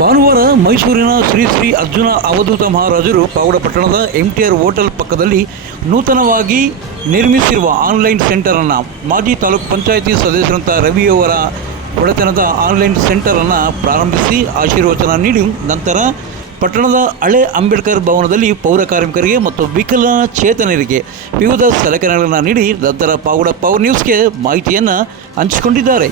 ಭಾನುವಾರ ಮೈಸೂರಿನ ಶ್ರೀ ಶ್ರೀ ಅರ್ಜುನ ಅವಧೂತ ಮಹಾರಾಜರು ಪಾವಗಡ ಪಟ್ಟಣದ MTR ಹೋಟೆಲ್ ಪಕ್ಕದಲ್ಲಿ ನೂತನವಾಗಿ ನಿರ್ಮಿಸಿರುವ ಆನ್ಲೈನ್ ಸೆಂಟರನ್ನು ಮಾಜಿ ತಾಲೂಕು ಪಂಚಾಯಿತಿ ಸದಸ್ಯರಂಥ ರವಿಯವರ ಒಡೆತನದ ಆನ್ಲೈನ್ ಸೆಂಟರನ್ನು ಪ್ರಾರಂಭಿಸಿ ಆಶೀರ್ವಚನ ನೀಡಿ ನಂತರ ಪಟ್ಟಣದ ಹಳೆ ಅಂಬೇಡ್ಕರ್ ಭವನದಲ್ಲಿ ಪೌರ ಕಾರ್ಮಿಕರಿಗೆ ಮತ್ತು ವಿಕಲಚೇತನರಿಗೆ ವಿವಿಧ ಸಲಕರಣೆಗಳನ್ನು ನೀಡಿ ನಂತರ ಪಾವಗಡ ಪವರ್ ನ್ಯೂಸ್ಗೆ ಮಾಹಿತಿಯನ್ನು ಹಂಚಿಕೊಂಡಿದ್ದಾರೆ.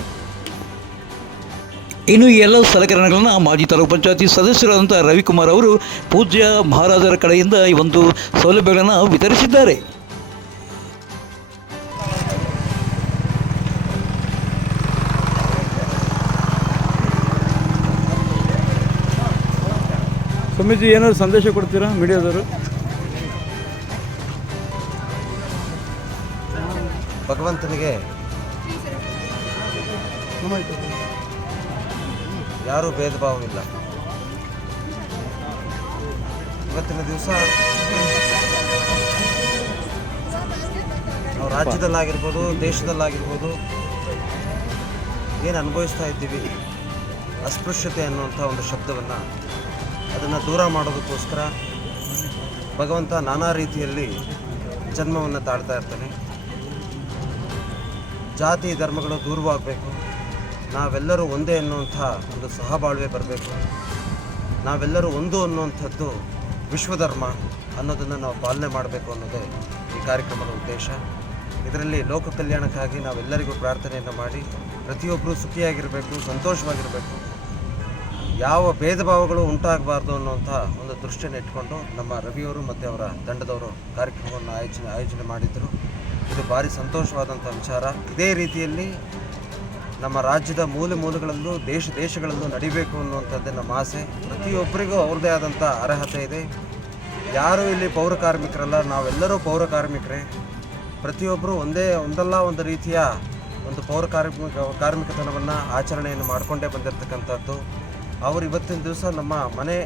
ಇನ್ನು ಈ ಎಲ್ಲ ಸಲಕರಣೆಗಳನ್ನು ಮಾಜಿ ತಾಲೂಕು ಪಂಚಾಯತಿ ಸದಸ್ಯರಾದಂಥ ರವಿಕುಮಾರ್ ಅವರು ಪೂಜ್ಯ ಮಹಾರಾಜರ ಕಡೆಯಿಂದ ಈ ಒಂದು ಸೌಲಭ್ಯಗಳನ್ನು ವಿತರಿಸಿದ್ದಾರೆ. ಸ್ವಾಮೀಜಿ ಏನಾದ್ರು ಸಂದೇಶ ಕೊಡ್ತೀರಾ ಮೀಡಿಯಾದವರು? ಭಗವಂತನಿಗೆ ಯಾರೂ ಭೇದ ಭಾವವಿಲ್ಲ. ಇವತ್ತಿನ ದಿವಸ ನಾವು ರಾಜ್ಯದಲ್ಲಾಗಿರ್ಬೋದು, ದೇಶದಲ್ಲಾಗಿರ್ಬೋದು ಏನು ಅನುಭವಿಸ್ತಾ ಇದ್ದೀವಿ, ಅಸ್ಪೃಶ್ಯತೆ ಅನ್ನುವಂಥ ಒಂದು ಶಬ್ದವನ್ನು ಅದನ್ನು ದೂರ ಮಾಡೋದಕ್ಕೋಸ್ಕರ ಭಗವಂತ ನಾನಾ ರೀತಿಯಲ್ಲಿ ಜನ್ಮವನ್ನು ತಾಳ್ತಾ ಇರ್ತಾನೆ. ಜಾತಿ ಧರ್ಮಗಳು ದೂರವಾಗಬೇಕು, ನಾವೆಲ್ಲರೂ ಒಂದೇ ಅನ್ನುವಂಥ ಒಂದು ಸಹಬಾಳ್ವೆ ಬರಬೇಕು, ನಾವೆಲ್ಲರೂ ಒಂದು ಅನ್ನುವಂಥದ್ದು ವಿಶ್ವಧರ್ಮ ಅನ್ನೋದನ್ನು ನಾವು ಪಾಲನೆ ಮಾಡಬೇಕು ಅನ್ನೋದೇ ಈ ಕಾರ್ಯಕ್ರಮದ ಉದ್ದೇಶ. ಇದರಲ್ಲಿ ಲೋಕ ಕಲ್ಯಾಣಕ್ಕಾಗಿ ನಾವೆಲ್ಲರಿಗೂ ಪ್ರಾರ್ಥನೆಯನ್ನು ಮಾಡಿ ಪ್ರತಿಯೊಬ್ಬರೂ ಸುಖಿಯಾಗಿರಬೇಕು, ಸಂತೋಷವಾಗಿರಬೇಕು, ಯಾವ ಭೇದ ಭಾವಗಳು ಉಂಟಾಗಬಾರ್ದು ಅನ್ನುವಂಥ ಒಂದು ದೃಷ್ಟಿಯನ್ನು ಇಟ್ಕೊಂಡು ನಮ್ಮ ರವಿಯವರು ಮತ್ತು ಅವರ ತಂಡದವರು ಕಾರ್ಯಕ್ರಮವನ್ನು ಆಯೋಜನೆ ಮಾಡಿದ್ದರು. ಇದು ಭಾರಿ ಸಂತೋಷವಾದಂಥ ವಿಚಾರ. ಇದೇ ರೀತಿಯಲ್ಲಿ ನಮ್ಮ ರಾಜ್ಯದ ಮೂಲೆಗಳಲ್ಲೂ ದೇಶಗಳಲ್ಲೂ ನಡಿಬೇಕು ಅನ್ನುವಂಥದ್ದೇ ನಮ್ಮ ಆಸೆ. ಪ್ರತಿಯೊಬ್ಬರಿಗೂ ಅವ್ರದ್ದೇ ಆದಂಥ ಅರ್ಹತೆ ಇದೆ. ಯಾರೂ ಇಲ್ಲಿ ಪೌರ ಕಾರ್ಮಿಕರಲ್ಲ, ನಾವೆಲ್ಲರೂ ಪೌರ ಕಾರ್ಮಿಕರೇ. ಪ್ರತಿಯೊಬ್ಬರು ಒಂದಲ್ಲ ಒಂದು ರೀತಿಯ ಒಂದು ಪೌರ ಕಾರ್ಮಿಕತನವನ್ನು ಆಚರಣೆಯನ್ನು ಮಾಡಿಕೊಂಡೇ ಬಂದಿರತಕ್ಕಂಥದ್ದು. ಅವರು ಇವತ್ತಿನ ದಿವಸ ನಮ್ಮ ಮನೆ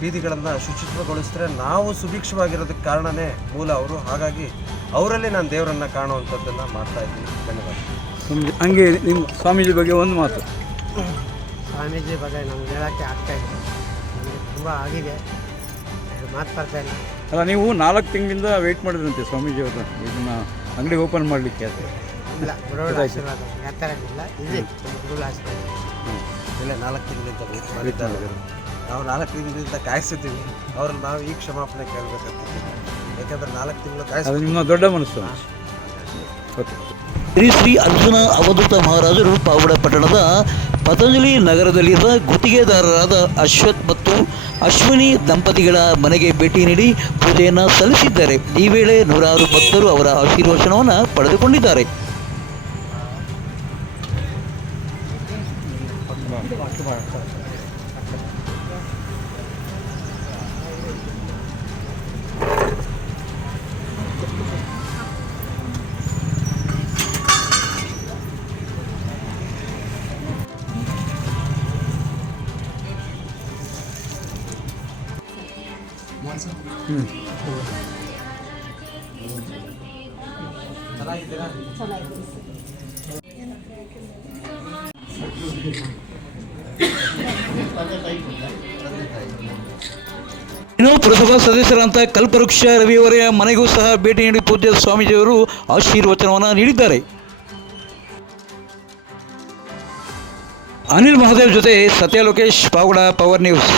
ಬೀದಿಗಳನ್ನು ಶುಚಿತ್ವಗೊಳಿಸಿದ್ರೆ ನಾವು ಸುಭಿಕ್ಷವಾಗಿರೋದಕ್ಕೆ ಕಾರಣವೇ ಮೂಲ ಅವರು. ಹಾಗಾಗಿ ಅವರಲ್ಲಿ ನಾನು ದೇವರನ್ನು ಕಾಣುವಂಥದ್ದನ್ನು ಮಾಡ್ತಾ ಇದ್ದೀನಿ. ಧನ್ಯವಾದ. ಹಂಗೆ ನಿಮ್ಮ ಸ್ವಾಮೀಜಿ ಬಗ್ಗೆ ಒಂದು ಮಾತು. ಸ್ವಾಮೀಜಿ ಬಗ್ಗೆ ನಮ್ಗೆ ಹೇಳೋಕ್ಕೆ ಆಗ್ತಾಯಿಲ್ಲ, ನಮಗೆ ತುಂಬ ಆಗಿದೆ, ಮಾತು ಬರ್ತಾ ಇಲ್ಲ. ಅಲ್ಲ, ನೀವು 4 ತಿಂಗಳಿಂದ ವೆಯ್ಟ್ ಮಾಡಿದ್ರಂತೆ ಸ್ವಾಮೀಜಿ ಅವರು ಇದನ್ನು ಅಂಗಡಿ ಓಪನ್ ಮಾಡಲಿಕ್ಕೆ? ಇಲ್ಲ, ಗುರುಗಳ ಆಶೀರ್ವಾದ ಆ ಥರ ಇಲ್ಲ, ಇದೆ ಗುರುಗಳ ಆಶೀರ್ವಾದ. ಇಲ್ಲ, 4 ತಿಂಗಳಿಂದ ವೆಯ್ಟ್ ಮಾಡಿದ್ದಾರೆ. ನಾವು 4 ತಿಂಗಳಿಂದ ಕಾಯಿಸಿದ್ದೀವಿ. ಅವ್ರನ್ನ ನಾವು ಈ ಕ್ಷಮಾಪಣೆ ಕೇಳಬೇಕಂತಿದ್ದೀವಿ. ಯಾಕಂದರೆ 4 ತಿಂಗಳು ಕಾಯಿಸಿ ನಿಮ್ಮ ದೊಡ್ಡ ಮನಸ್ಸು. ಓಕೆ. ಶ್ರೀ ಶ್ರೀ ಅರ್ಜುನ ಅವಧೂತ ಮಹಾರಾಜರು ಪಾವಗಡ ಪಟ್ಟಣದ ಪತಂಜಲಿ ನಗರದಲ್ಲಿರುವ ಗುತ್ತಿಗೆದಾರರಾದ ಅಶ್ವಥ್ ಮತ್ತು ಅಶ್ವಿನಿ ದಂಪತಿಗಳ ಮನೆಗೆ ಭೇಟಿ ನೀಡಿ ಪೂಜೆಯನ್ನು ಸಲ್ಲಿಸಿದ್ದಾರೆ. ಈ ವೇಳೆ ನೂರಾರು ಭಕ್ತರು ಅವರ ಆಶೀರ್ವಚನವನ್ನು ಪಡೆದುಕೊಂಡಿದ್ದಾರೆ. ಇನ್ನು ಪುರಸಭಾ ಸದಸ್ಯರಂತ ಕಲ್ಪವೃಕ್ಷ ರವಿಯವರ ಮನೆಗೂ ಸಹ ಭೇಟಿ ನೀಡಿ ಪೂಜ್ಯ ಸ್ವಾಮೀಜಿಯವರು ಆಶೀರ್ವಚನವನ್ನು ನೀಡಿದ್ದಾರೆ. ಅನಿಲ್ ಮಹಾದೇವ್ ಜೊತೆ ಸತ್ಯ ಲೋಕೇಶ್, ಪಾವಗಡ ಪವರ್ ನ್ಯೂಸ್.